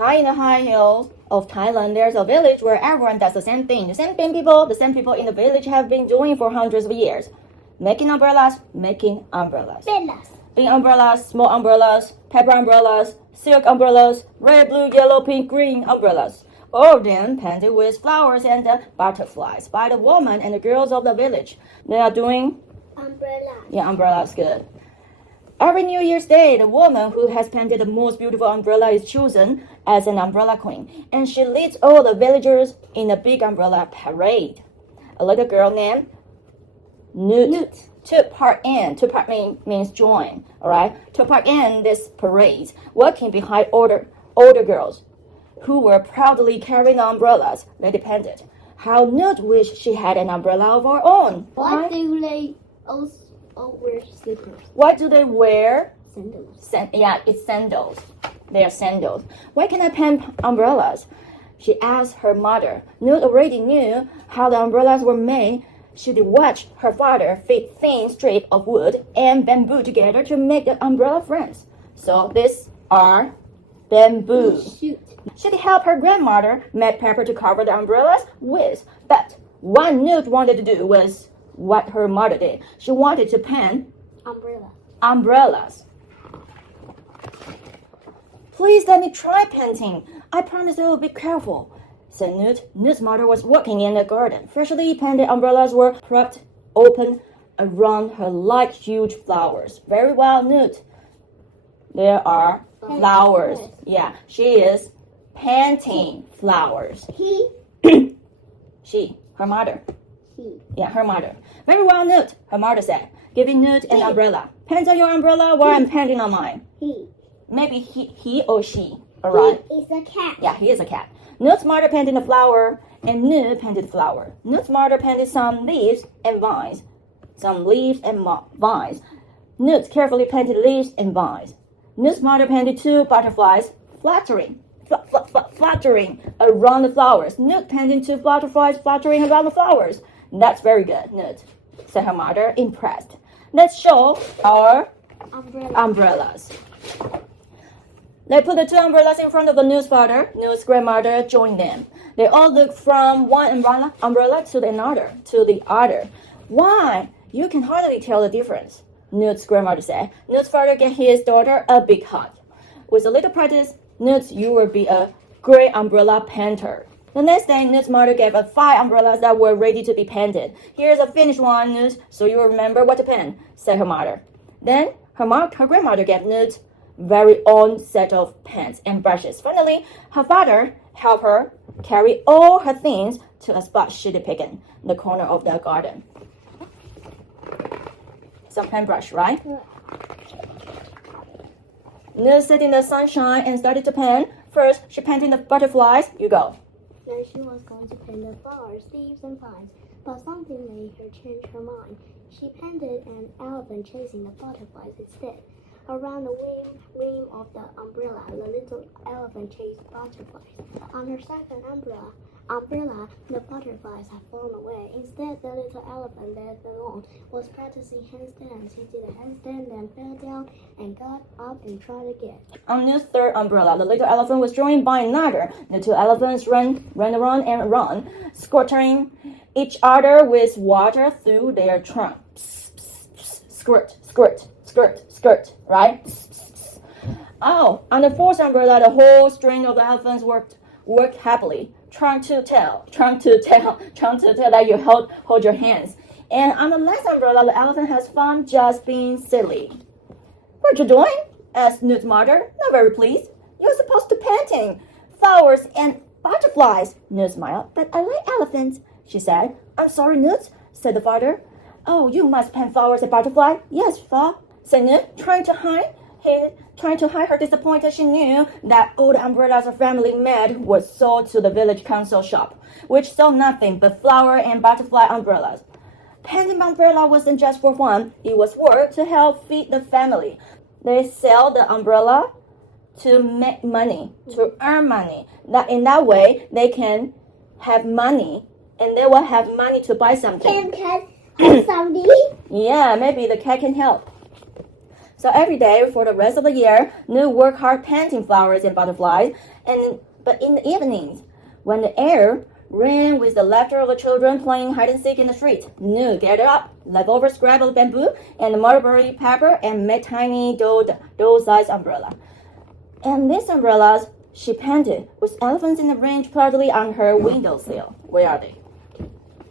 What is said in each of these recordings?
High in the high hills of Thailand, there's a village where everyone does the same thing. The same people in the village have been doing for hundreds of years. Making umbrellas. Big umbrellas, small umbrellas, paper umbrellas, silk umbrellas, red, blue, yellow, pink, green umbrellas. All of them painted with flowers and butterflies by the women and the girls of the village. They are doing umbrellas. Yeah, umbrellas, good. Every New Year's Day, the woman who has painted the most beautiful umbrella is chosen as an umbrella queen, and she leads all the villagers in a big umbrella parade. A little girl named Nut took part in. Took part means join, all right? Took part in this parade, walking behind older girls who were proudly carrying umbrellas. They depended. How Nut wished she had an umbrella of her own. Why do they also wear slippers? Why do they wear? Sandals. It's sandals. They are sandals. Why can I paint umbrellas? She asked her mother. Nut already knew how the umbrellas were made. She'd watched her father fit thin strips of wood and bamboo together to make the umbrella frames. So these are bamboo. She'd help her grandmother make paper to cover the umbrellas with. But what Nut wanted to do was what her mother did. She wanted to paint umbrellas. Please let me try painting. I promise I will be careful, said Nut. Nut's mother was working in the garden. Freshly painted umbrellas were propped open around her like huge flowers. Very well, Nut. There are flowers. Yeah, she is painting flowers. She, her mother. Yeah, her mother. Very well, Nut, her mother said, giving Nut an umbrella. Paint on your umbrella while I'm painting on mine. Maybe he or she. All right. He is a cat. Yeah, he is a cat. Nut's mother painted a flower, and Nut painted the flower. Nut's mother painted some leaves and vines. Nut carefully painted leaves and vines. Nut's mother painted two butterflies fluttering around the flowers. Nut painted two butterflies fluttering around the flowers. That's very good, Nut, said her mother, impressed. Let's show our umbrellas. They put the two umbrellas in front of the Nut's father. Nut's grandmother joined them. They all looked from one umbrella to the other. Why? You can hardly tell the difference, Nut's grandmother said. Nut's father gave his daughter a big hug. With a little practice, Nut, you will be a great umbrella painter. The next day, Nut's mother gave her 5 umbrellas that were ready to be painted. Here's a finished one, Nut, so you will remember what to paint, said her mother. Then her grandmother gave Nut very own set of pens and brushes. Finally, her father helped her carry all her things to a spot she'd picked, the corner of the garden. Some paintbrush, right? Nut sat in the sunshine and started to paint. First, she painted the butterflies. You go. Then she was going to paint the flowers, leaves, and vines, but something made her change her mind. She painted an elephant chasing the butterflies instead. Around the rim of the umbrella, the little elephant chased butterflies. On her second umbrella, the butterflies had flown away. Instead, the little elephant left alone was practicing handstands. He did a handstand, then fell down and got up and tried again. On Nut's third umbrella, the little elephant was joined by another. The two elephants ran around and around, squirting each other with water through their trunk. Squirt, squirt, squirt, squirt, right? Oh, on the fourth umbrella, the whole string of elephants worked happily, trying to tell that you hold your hands. And on the last umbrella, the elephant has fun just being silly. What you doing? Asked Nut's mother, not very pleased. You're supposed to painting flowers and butterflies. Nut smiled. But I like elephants, she said. I'm sorry, Nut, said the father. Oh, you must paint flowers and butterflies? Yes, Fa, said Nut, trying to hide her disappointment. She knew that all the umbrellas her family made were sold to the village council shop, which sold nothing but flower and butterfly umbrellas. Painting umbrella wasn't just for fun, it was work to help feed the family. They sell the umbrella to make money, to earn money. In that way, they can have money, and they will have money to buy something. Can cat help somebody? Yeah, maybe the cat can help. So every day for the rest of the year, Newt worked hard painting flowers and butterflies. But in the evenings, when the air rang with the laughter of the children playing hide and seek in the street, Newt gathered up leftover scrap of bamboo and mulberry pepper and made tiny doll-sized umbrella. And these umbrellas she painted with elephants in the range proudly on her windowsill. Where are they?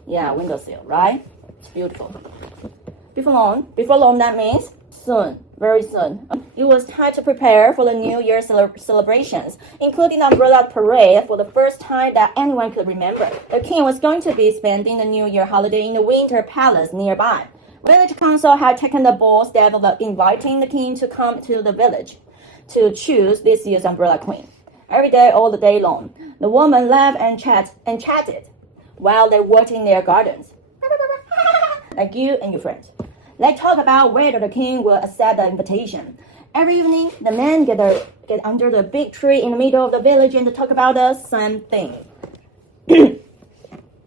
Yeah, windowsill, right? It's beautiful. Before long, that means soon, very soon. It was time to prepare for the New Year celebrations, including the umbrella parade for the first time that anyone could remember. The king was going to be spending the New Year holiday in the Winter Palace nearby. Village council had taken the bold step of inviting the king to come to the village to choose this year's umbrella queen. Every day, all the day long, the woman laughed and chatted while they worked in their gardens. Like you and your friends. They talk about whether the king will accept the invitation. Every evening, the men get under the big tree in the middle of the village and talk about the same thing.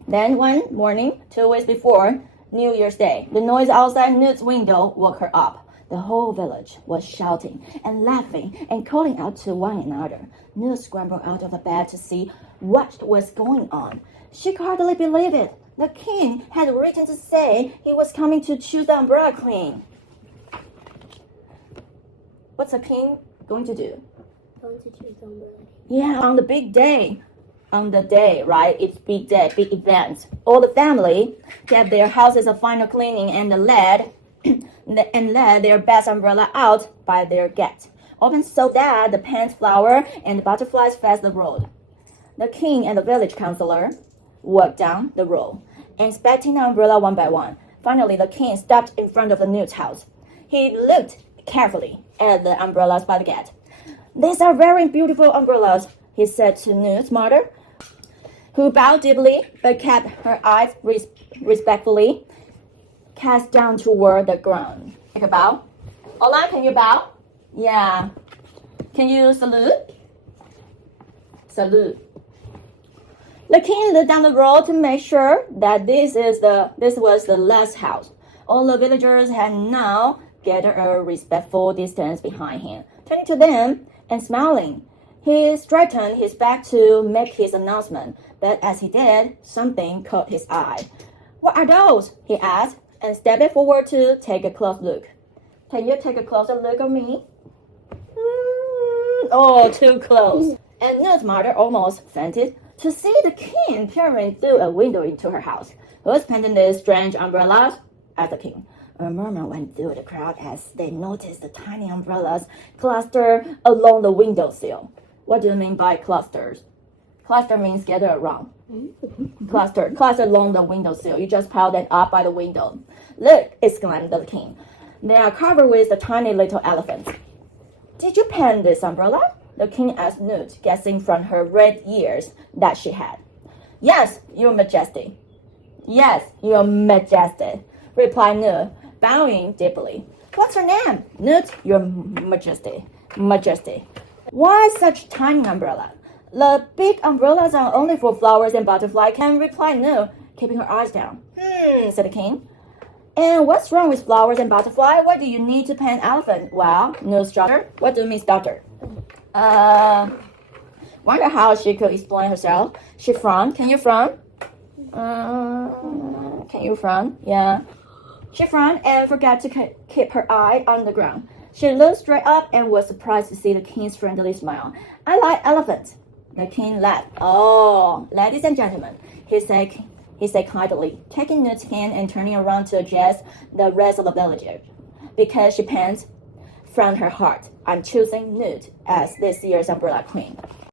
Then one morning, 2 weeks before New Year's Day, the noise outside Newt's window woke her up. The whole village was shouting and laughing and calling out to one another. Newt scrambled out of the bed to see what was going on. She could hardly believe it. The king had written to say he was coming to choose the umbrella queen. What's the king going to do? Going to choose the umbrella. Yeah, on the big day. On the day, right? It's big day, big event. All the family kept their houses a final cleaning and led their best umbrella out by their gate, open so that the paint flower and the butterflies faced the road. The king and the village councillor walked down the road, inspecting the umbrella one by one. Finally, the king stopped in front of the Newt's house. He looked carefully at the umbrellas by the gate. "These are very beautiful umbrellas," he said to Newt's mother, who bowed deeply but kept her eyes respectfully cast down toward the ground. Take a bow. Hola, can you bow? Yeah. Can you salute? Salute. The king looked down the road to make sure that this was the last house. All the villagers had now gathered a respectful distance behind him. Turning to them and smiling, he straightened his back to make his announcement. But as he did, something caught his eye. "What are those?" he asked, and stepped forward to take a close look. "Can you take a closer look at me?" Oh, too close. And Newt's mother almost fainted to see the king peering through a window into her house. "Who's painting these strange umbrellas?" asked the king. A murmur went through the crowd as they noticed the tiny umbrellas clustered along the windowsill. What do you mean by clusters? Cluster means gather around. Cluster along the windowsill. You just pile them up by the window. "Look," exclaimed the king. "They are covered with the tiny little elephants." "Did you paint this umbrella?" the king asked Newt, guessing from her red ears that she had. "Yes, your majesty." "Yes, your majesty," replied Newt, bowing deeply. "What's her name?" "Newt, your majesty." "Majesty." "Why such tiny umbrella?" "The big umbrellas are only for flowers and butterflies," Ken replied Newt, keeping her eyes down. Said the king. "And what's wrong with flowers and butterflies? Why do you need to paint elephant?" "Well," Newt stuttered. "What do you mean stutter?" Wonder how she could explain herself. She frowned. "Can you frown?" Can you frown? Yeah. She frowned and forgot to keep her eye on the ground. She looked straight up and was surprised to see the king's friendly smile. "I like elephants." The king laughed. "Oh, ladies and gentlemen," he said kindly, taking Newt's hand and turning around to address the rest of the villagers. Because she pants from her heart, "I'm choosing Newt as this year's umbrella queen."